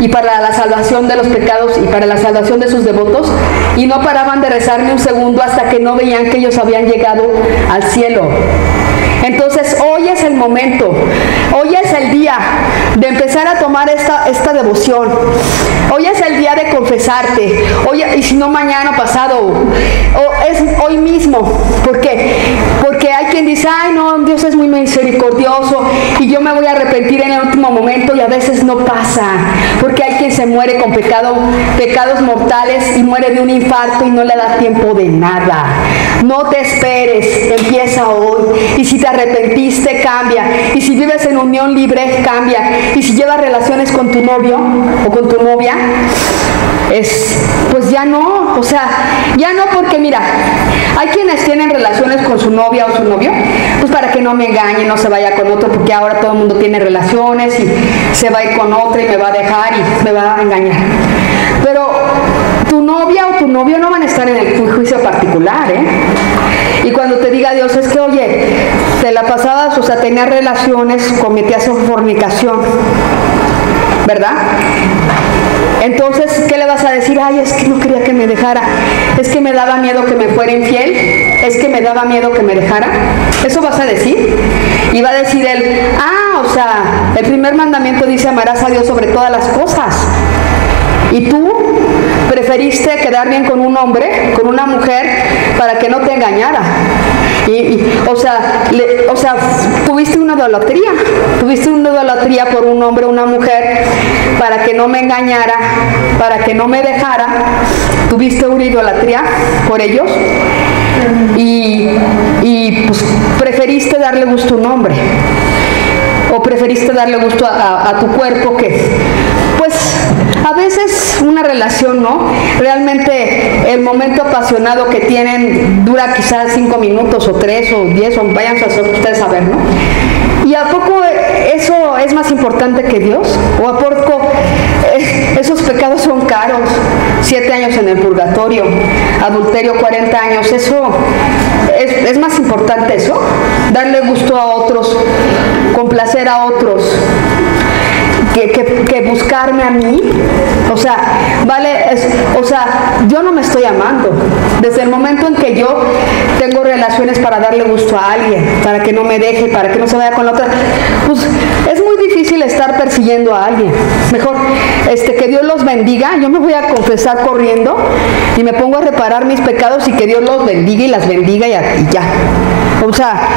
y para la salvación de los pecados y para la salvación de sus devotos, y no paraban de rezar ni un segundo hasta que no veían que ellos habían llegado al cielo. Entonces hoy es el momento, hoy es el día de empezar a tomar esta devoción. Hoy es el día de confesarte, hoy, y si no mañana, pasado, o es hoy mismo. ¿Por qué? Porque hay quien dice, ay no, Dios es muy misericordioso y yo me voy a arrepentir en el último momento, y a veces no pasa, porque hay quien se muere con pecados mortales y muere de un infarto y no le da tiempo de nada. No te esperes, empieza hoy. Y si te arrepentiste, cambia. Y si vives en unión libre, cambia. Y si llevas relaciones con tu novio o con tu novia, pues ya no, o sea, ya no, porque mira, hay quienes tienen relaciones con su novia o su novio, pues para que no me engañe, no se vaya con otro, porque ahora todo el mundo tiene relaciones y se va a ir con otra y me va a dejar y me va a engañar. Pero tu novia o tu novio no van a estar en el juicio particular, ¿eh? Y cuando te diga Dios, es que, oye, te la pasabas, o sea, tenías relaciones, cometías fornicación, ¿verdad? Entonces, ¿qué le vas a decir? Ay, es que no quería que me dejara, es que me daba miedo que me fuera infiel, es que me daba miedo que me dejara. ¿Eso vas a decir? Y va a decir él, o sea, el primer mandamiento dice, amarás a Dios sobre todas las cosas. Y tú preferiste quedar bien con un hombre, con una mujer, para que no te engañara. O sea, tuviste una idolatría por un hombre o una mujer, para que no me engañara, para que no me dejara. Tuviste una idolatría por ellos y pues preferiste darle gusto a un hombre, o preferiste darle gusto a tu cuerpo, que pues a veces una relación, ¿no? Realmente el momento apasionado que tienen dura quizás 5 minutos o 3 o 10, o vayan a ustedes a ver, ¿no? ¿Y a poco eso es más importante que Dios? ¿O a poco esos pecados son caros? 7 años en el purgatorio, adulterio 40 años, ¿eso es más importante eso? Darle gusto a otros, complacer a otros, que buscarme a mí. O sea, yo no me estoy amando. Desde el momento en que yo tengo relaciones para darle gusto a alguien, para que no me deje, para que no se vaya con la otra, pues es muy difícil estar persiguiendo a alguien. Mejor que Dios los bendiga. Yo me voy a confesar corriendo y me pongo a reparar mis pecados, y que Dios los bendiga y las bendiga y ya. O sea,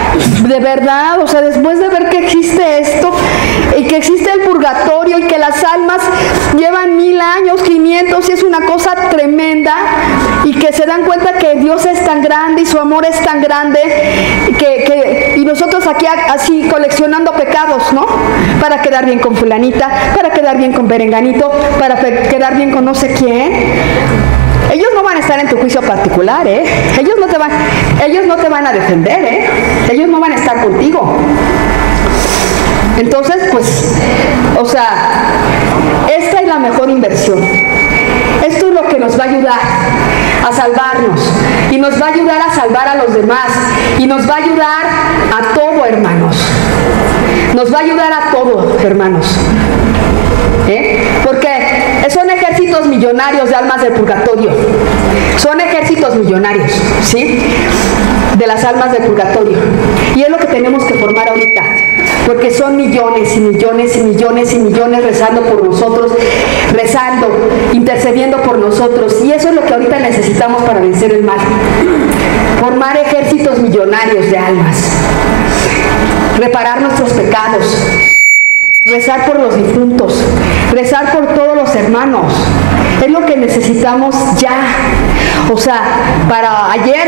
de verdad, o sea, después de ver que existe esto y que existe el purgatorio y que las almas llevan 1000 años, 500, y es una cosa tremenda, y que se dan cuenta que Dios es tan grande y su amor es tan grande, y nosotros aquí así coleccionando pecados, ¿no? Para quedar bien con fulanita, para quedar bien con perenganito, para quedar bien con no sé quién. Ellos no van a estar en tu juicio particular, ¿eh? Ellos no te van a defender, ¿eh? Ellos no van a estar contigo. Entonces, pues, o sea, esta es la mejor inversión. Esto es lo que nos va a ayudar a salvarnos y nos va a ayudar a salvar a los demás y nos va a ayudar a todo, hermanos. Nos va a ayudar a todo, hermanos. Porque son ejércitos millonarios de almas del purgatorio. Son ejércitos millonarios, ¿sí? De las almas del purgatorio. Y es lo que tenemos que formar ahorita. Porque son millones y millones y millones y millones rezando por nosotros, rezando, intercediendo por nosotros. Y eso es lo que ahorita necesitamos para vencer el mal. Formar ejércitos millonarios de almas. Reparar nuestros pecados. Rezar por los difuntos. Rezar por todos los hermanos. Es lo que necesitamos ya. O sea, para ayer,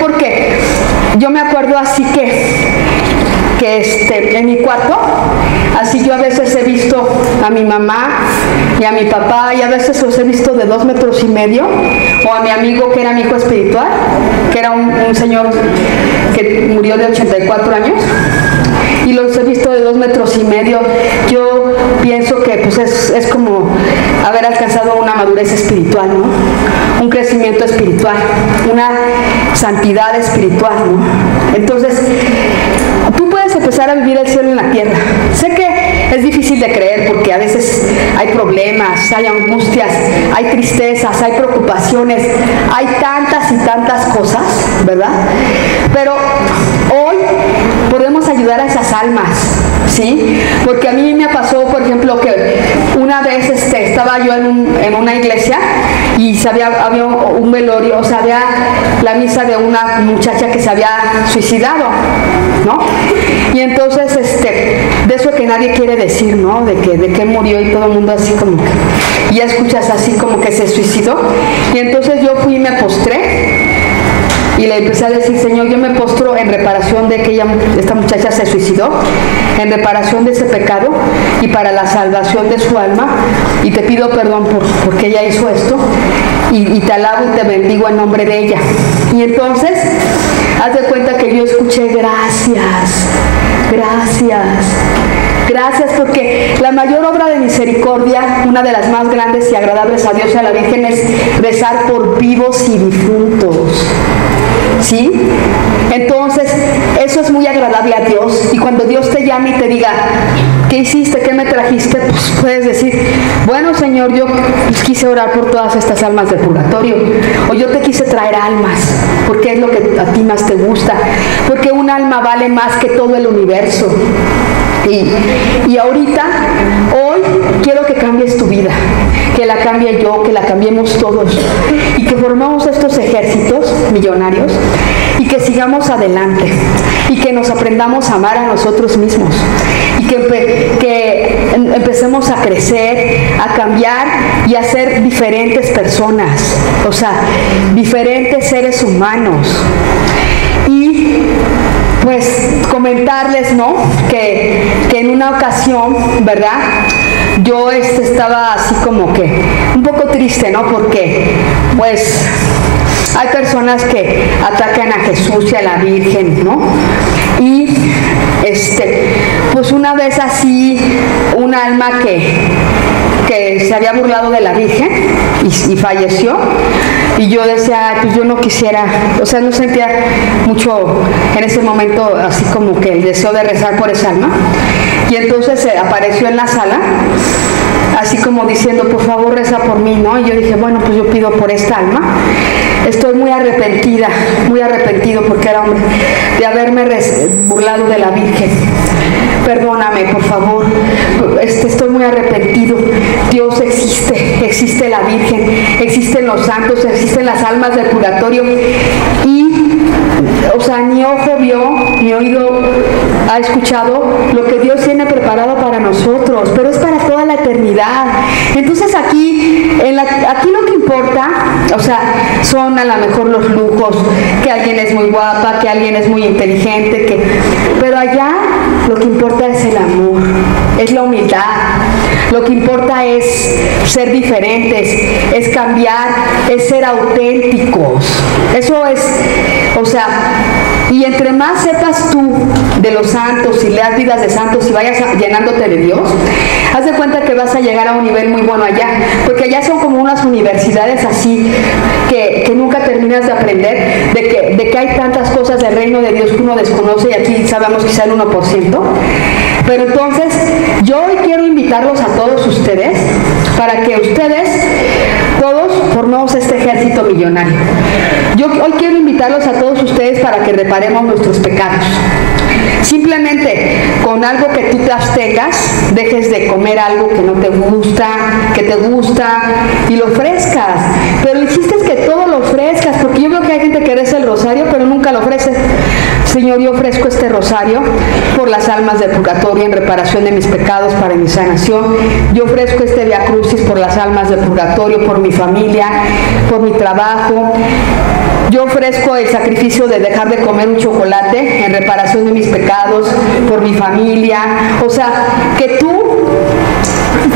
porque yo me acuerdo así que en mi cuarto, así yo a veces he visto a mi mamá y a mi papá, y a veces los he visto de 2,5 metros, o a mi amigo que era mi hijo espiritual, que era un señor que murió de 84 años, y los he visto de 2,5 metros. Yo pienso que pues es como haber alcanzado una madurez espiritual, ¿no? Un crecimiento espiritual, una santidad espiritual, ¿no? Entonces, tú puedes empezar a vivir el cielo en la tierra. Sé que es difícil de creer porque a veces hay problemas, hay angustias, hay tristezas, hay preocupaciones, hay tantas y tantas cosas, ¿verdad? Pero hoy podemos ayudar a esas almas, ¿sí? Porque a mí me pasó, por ejemplo, que una vez estaba yo en una iglesia y había un velorio, o sea, había la misa de una muchacha que se había suicidado, ¿no? Y entonces, de eso que nadie quiere decir, ¿no? De que murió y todo el mundo así como que, ya escuchas así como que se suicidó. Y entonces yo fui y me postré. Y le empecé a decir, Señor, yo me postro en reparación de que esta muchacha se suicidó, en reparación de ese pecado y para la salvación de su alma. Y te pido perdón porque ella hizo esto. Y te alabo y te bendigo en nombre de ella. Y entonces, haz de cuenta que yo escuché gracias, gracias. Gracias, porque la mayor obra de misericordia, una de las más grandes y agradables a Dios y a la Virgen, es rezar por vivos y difuntos. ¿Sí? Entonces, eso es muy agradable a Dios. Y cuando Dios te llame y te diga, ¿qué hiciste? ¿Qué me trajiste? Pues puedes decir, bueno, Señor, yo quise orar por todas estas almas del purgatorio. O yo te quise traer almas, porque es lo que a ti más te gusta. Porque un alma vale más que todo el universo. Y ahorita, hoy, quiero que cambies tu vida, que la cambie yo, que la cambiemos todos, y que formamos estos ejércitos millonarios, y que sigamos adelante, y que nos aprendamos a amar a nosotros mismos, y que empecemos a crecer, a cambiar, y a ser diferentes personas, o sea, diferentes seres humanos. Pues comentarles, ¿no? Que en una ocasión, ¿verdad? Yo estaba así como que un poco triste, ¿no? Porque pues hay personas que atacan a Jesús y a la Virgen, ¿no? Y pues una vez así, un alma que se había burlado de la Virgen y falleció. Y yo decía, pues yo no quisiera, o sea, no sentía mucho en ese momento así como que el deseo de rezar por esa alma. Y entonces apareció en la sala, así como diciendo, por favor reza por mí, ¿no? Y yo dije, bueno, pues yo pido por esta alma. Estoy muy arrepentida, muy arrepentido porque era hombre, de haberme burlado de la Virgen. Perdóname, por favor, estoy muy arrepentido. Dios existe la Virgen, existen los santos, existen las almas del purgatorio. Y, o sea, ni ojo vio, ni oído ha escuchado lo que Dios tiene preparado para nosotros, pero es para toda la eternidad. Entonces aquí lo que importa, o sea, son a lo mejor los lujos, que alguien es muy guapa, que alguien es muy inteligente, pero allá lo que importa es el amor, es la humildad. Lo que importa es ser diferentes, es cambiar, es ser auténticos. Eso es, o sea, y Y entre más sepas tú de los santos y leas vidas de santos y vayas llenándote de Dios, haz de cuenta que vas a llegar a un nivel muy bueno allá, porque allá son como unas universidades así que nunca terminas de aprender, de que hay tantas cosas del reino de Dios que uno desconoce y aquí sabemos quizá el 1%. Pero entonces yo hoy quiero invitarlos a todos ustedes para que ustedes todos formemos este ejército millonario. Yo hoy quiero invitarlos a todos ustedes para que reparemos nuestros pecados. Simplemente con algo que tú te abstengas, dejes de comer algo que no te gusta, y lo ofrezcas. Pero el chiste es que todo lo ofrezcas, porque yo veo que hay gente que reza el rosario, pero nunca lo ofrece. Señor, yo ofrezco este rosario por las almas del purgatorio en reparación de mis pecados para mi sanación. Yo ofrezco este Via Crucis por las almas del purgatorio, por mi familia, por mi trabajo. Yo ofrezco el sacrificio de dejar de comer un chocolate en reparación de mis pecados, por mi familia. O sea, que tú,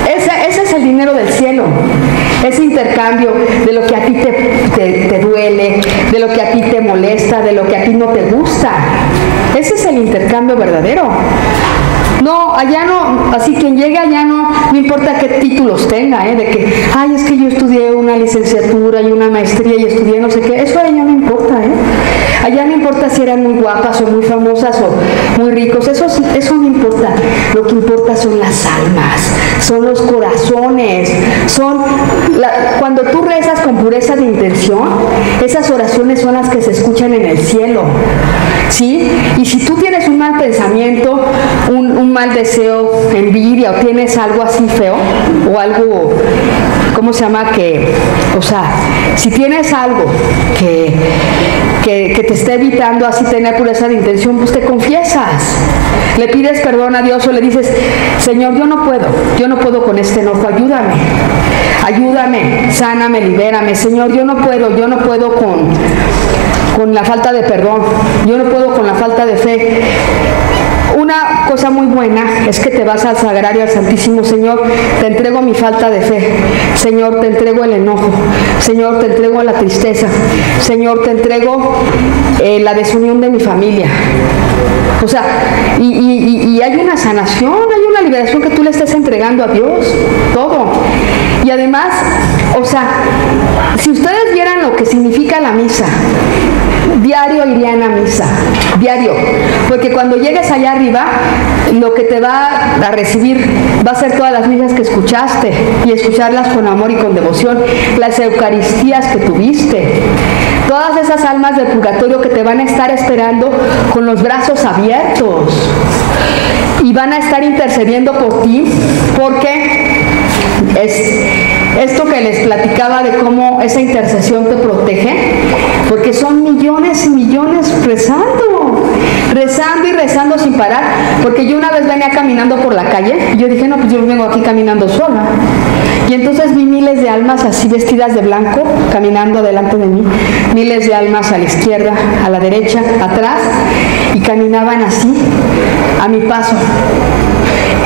ese es el dinero del cielo. Ese intercambio de lo que a ti te duele, de lo que a ti te molesta, de lo que a ti no te gusta. Ese es el intercambio verdadero. No, allá no, así quien llegue allá no importa qué títulos tenga, de que, ay, es que yo estudié una licenciatura y una maestría y estudié no sé qué, eso allá no importa, Allá no importa si eran muy guapas o muy famosas o muy ricos, eso no importa. Lo que importa son las almas, son los corazones, cuando tú rezas con pureza de intención, esas oraciones son las que se escuchan en el cielo, ¿sí? Y si tú tienes un mal pensamiento, un mal deseo, envidia, o tienes algo así feo, o algo, ¿cómo se llama? Si tienes algo que te esté evitando así tener pureza de intención, pues te confiesas, le pides perdón a Dios o le dices, Señor, yo no puedo con este enojo, ayúdame, sáname, libérame, Señor, yo no puedo con la falta de perdón, yo no puedo con la falta de fe. Una cosa muy buena es que te vas al sagrario, al Santísimo. Señor, te entrego mi falta de fe. Señor, te entrego el enojo. Señor, te entrego la tristeza. Señor, te entrego la desunión de mi familia. O sea, y hay una sanación, hay una liberación que tú le estés entregando a Dios, todo. Y además, si ustedes vieran lo que significa la misa, diario irían a misa, diario, porque cuando llegues allá arriba, lo que te va a recibir va a ser todas las misas que escuchaste y escucharlas con amor y con devoción, las eucaristías que tuviste, todas esas almas del purgatorio que te van a estar esperando con los brazos abiertos y van a estar intercediendo por ti, porque esto que les platicaba de cómo esa intercesión te protege, porque son millones y millones rezando y rezando sin parar, porque yo una vez venía caminando por la calle y yo dije, no, pues yo vengo aquí caminando sola, y entonces vi miles de almas así vestidas de blanco caminando delante de mí, miles de almas a la izquierda, a la derecha, atrás, y caminaban así a mi paso,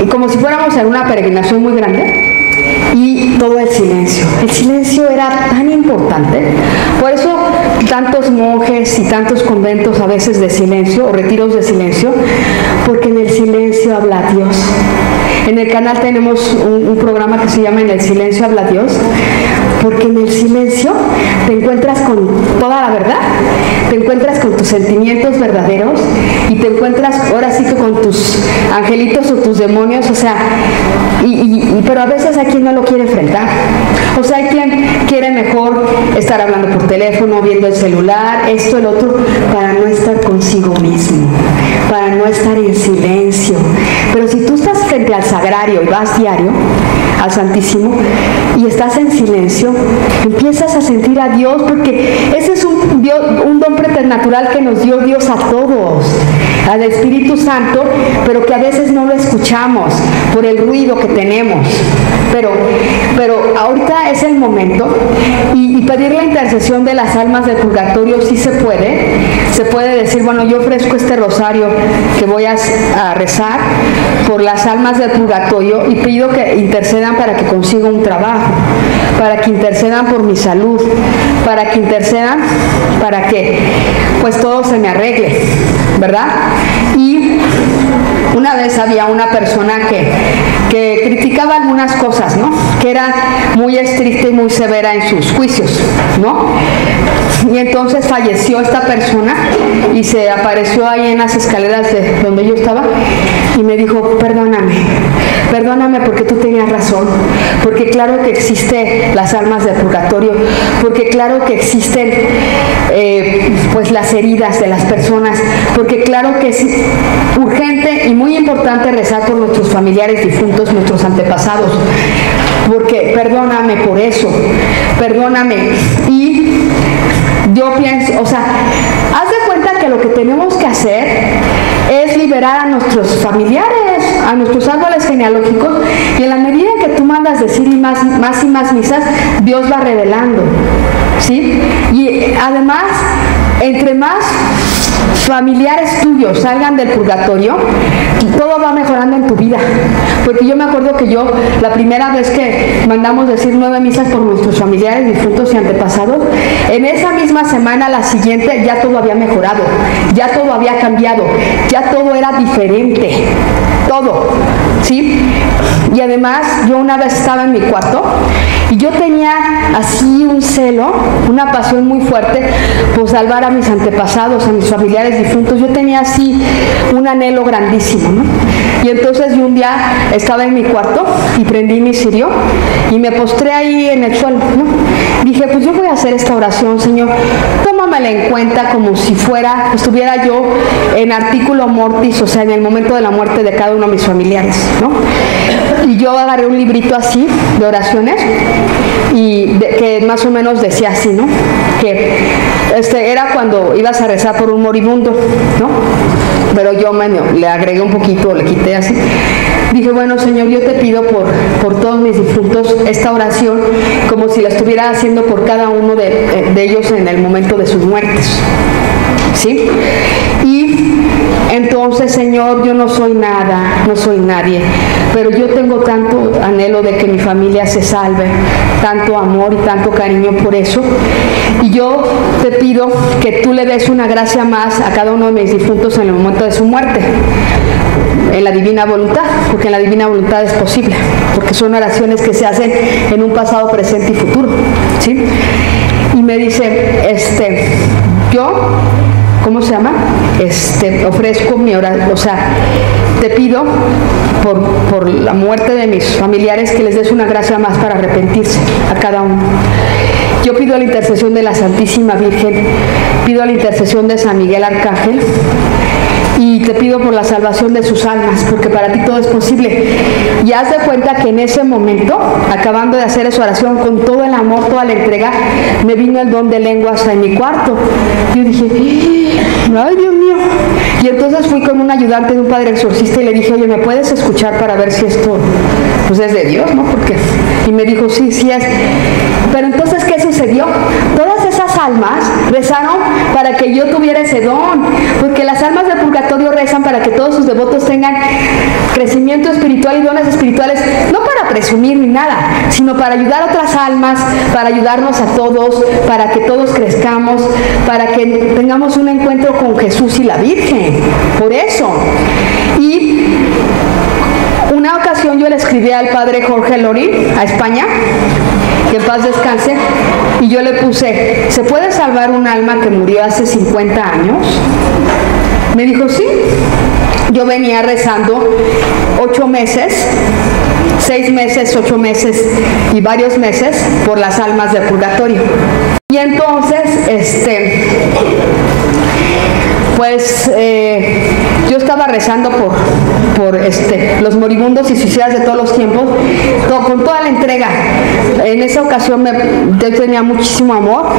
y como si fuéramos en una peregrinación muy grande. Y todo el silencio era tan importante. Por eso tantos monjes y tantos conventos a veces de silencio o retiros de silencio, porque en el silencio habla Dios. En el canal tenemos un programa que se llama En el silencio habla Dios, porque en el silencio te encuentras con toda la verdad, te encuentras con tus sentimientos verdaderos y te encuentras ahora sí que con tus angelitos o tus demonios, pero a veces hay quien no lo quiere enfrentar. Hay quien quiere mejor estar hablando por teléfono, viendo el celular, esto, el otro, para no estar consigo mismo, para no estar en silencio. Pero si tú estás frente al sagrario y vas diario al Santísimo y estás en silencio, empiezas a sentir a Dios, porque ese es un don preternatural que nos dio Dios a todos, al Espíritu Santo, pero que a veces no lo escuchamos por el ruido que tenemos. Pero ahorita es el momento, y pedir la intercesión de las almas del purgatorio sí se puede decir, bueno, yo ofrezco este rosario que voy a rezar por las almas del purgatorio y pido que intercedan para que consiga un trabajo, para que intercedan por mi salud, para que intercedan para que pues todo se me arregle. ¿verdad? Y una vez había una persona que criticaba algunas cosas, ¿no? Que era muy estricta y muy severa en sus juicios, ¿no? Y entonces falleció esta persona y se apareció ahí en las escaleras de donde yo estaba y me dijo, perdóname porque tú tenías razón, porque claro que existen las almas del purgatorio, porque claro que existen pues las heridas de las personas, porque claro que es urgente y muy importante rezar por nuestros familiares difuntos, nuestros antepasados, porque perdóname por eso, perdóname. Y yo pienso, o sea, haz de cuenta que lo que tenemos que hacer es liberar a nuestros familiares, a nuestros árboles genealógicos, y en la medida que tú mandas decir más y más misas, Dios va revelando, ¿sí? Y además, entre más familiares tuyos salgan del purgatorio, todo va mejorando en tu vida. Porque yo me acuerdo que yo, la primera vez que mandamos decir 9 misas por nuestros familiares difuntos y antepasados, en esa misma semana, la siguiente, ya todo había mejorado, ya todo había cambiado, ya todo era diferente, todo, ¿sí? Y además, yo una vez estaba en mi cuarto y yo tenía así un celo, una pasión muy fuerte por salvar a mis antepasados, a mis familiares difuntos. Yo tenía así un anhelo grandísimo, ¿no? Y entonces yo un día estaba en mi cuarto y prendí mi cirio y me postré ahí en el suelo, ¿no? Dije, pues yo voy a hacer esta oración, Señor, tómamela en cuenta como si estuviera yo en artículo mortis, o sea, en el momento de la muerte de cada uno de mis familiares, ¿no? Y yo agarré un librito así de oraciones y que más o menos decía así, ¿no? Que era cuando ibas a rezar por un moribundo, ¿no? Pero yo le agregué un poquito, le quité así. Dije, bueno, Señor, yo te pido por todos mis difuntos esta oración como si la estuviera haciendo por cada uno de ellos en el momento de sus muertes, ¿sí? Y entonces, Señor, yo no soy nada, no soy nadie, pero yo tengo tanto anhelo de que mi familia se salve, tanto amor y tanto cariño por eso, y yo te pido que tú le des una gracia más a cada uno de mis difuntos en el momento de su muerte, en la divina voluntad, porque en la divina voluntad es posible, porque son oraciones que se hacen en un pasado, presente y futuro, ¿sí? Y me dice, yo, ¿cómo se llama? Ofrezco mi oración, o sea, te pido por la muerte de mis familiares que les des una gracia más para arrepentirse a cada uno. Yo pido la intercesión de la Santísima Virgen, pido la intercesión de San Miguel Arcángel y te pido por la salvación de sus almas, porque para ti todo es posible. Y haz de cuenta que en ese momento, acabando de hacer esa oración con todo el amor, toda la entrega, me vino el don de lenguas en mi cuarto. Yo dije, ay, Dios mío. Y entonces fui con un ayudante de un padre exorcista y le dije, oye, ¿me puedes escuchar para ver si esto pues es de Dios, no? Y me dijo, sí, sí es. Pero entonces, ¿qué sucedió? Todas esas almas rezaron para que yo tuviera ese don, porque las almas del purgatorio rezan para que todos sus devotos tengan crecimiento espiritual y dones espirituales, no para presumir ni nada, sino para ayudar a otras almas, para ayudarnos a todos, para que todos crezcamos, para que tengamos un encuentro con Jesús y la Virgen. Por eso. Y una ocasión yo le escribí al padre Jorge Lorín, a España, que en paz descanse, y yo le puse, ¿se puede salvar un alma que murió hace 50 años? Me dijo, sí. Yo venía rezando 8 meses, 6 meses, 8 meses y varios meses por las almas del purgatorio. Y entonces, pues yo estaba rezando por los moribundos y suicidas de todos los tiempos, con toda la entrega. En esa ocasión yo tenía muchísimo amor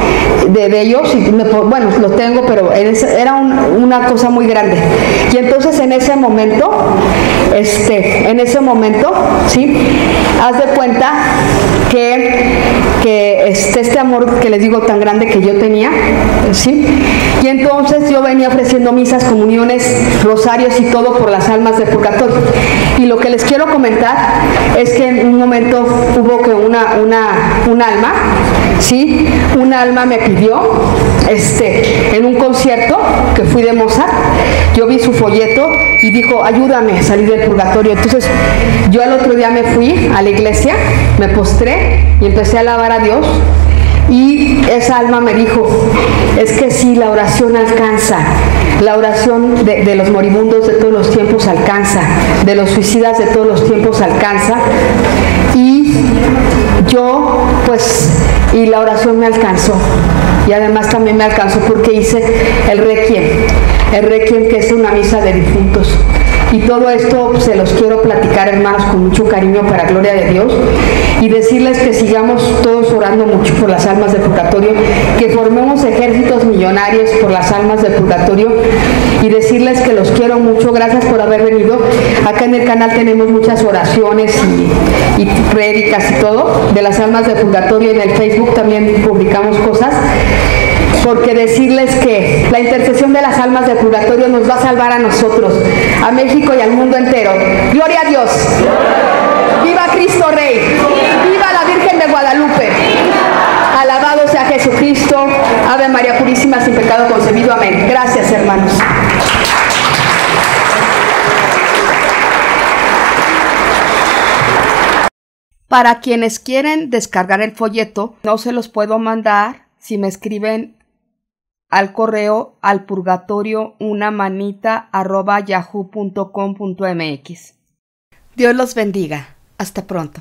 de ellos, y bueno, lo tengo, pero era una cosa muy grande. Y entonces en ese momento, ¿sí? Haz de cuenta que este amor que les digo tan grande que yo tenía, ¿sí? Y entonces yo venía ofreciendo misas, comuniones, rosarios y todo por las almas del purgatorio. Y lo que les quiero comentar es que en un momento hubo que un alma ¿sí? Un alma me pidió, en un concierto que fui de Mozart, yo vi su folleto y dijo, ayúdame a salir del purgatorio. Entonces, yo al otro día me fui a la iglesia, me postré y empecé a alabar a Dios. Y esa alma me dijo, es que sí, la oración alcanza, la oración de los moribundos de todos los tiempos alcanza, de los suicidas de todos los tiempos alcanza. Y yo, y la oración me alcanzó. Y además también me alcanzó porque hice el requiem que es una misa de difuntos. Y todo esto se los quiero platicar, hermanos, con mucho cariño para gloria de Dios, y decirles que sigamos todos orando mucho por las almas del purgatorio, que formemos ejércitos millonarios por las almas del purgatorio, y decirles que los quiero mucho. Gracias por haber venido. Acá en el canal tenemos muchas oraciones y prédicas y todo de las almas del purgatorio. En el Facebook también publicamos cosas, porque decirles que la intercesión de las almas del purgatorio nos va a salvar a nosotros, a México y al mundo entero. ¡Gloria a Dios! ¡Viva Cristo Rey! ¡Viva la Virgen de Guadalupe! Alabado sea Jesucristo. Ave María Purísima, sin pecado concebido. Amén. Gracias, hermanos. Para quienes quieren descargar el folleto, no se los puedo mandar si me escriben al correo alpurgatorioUnamanita@yahoo.com.mx. Dios los bendiga. Hasta pronto.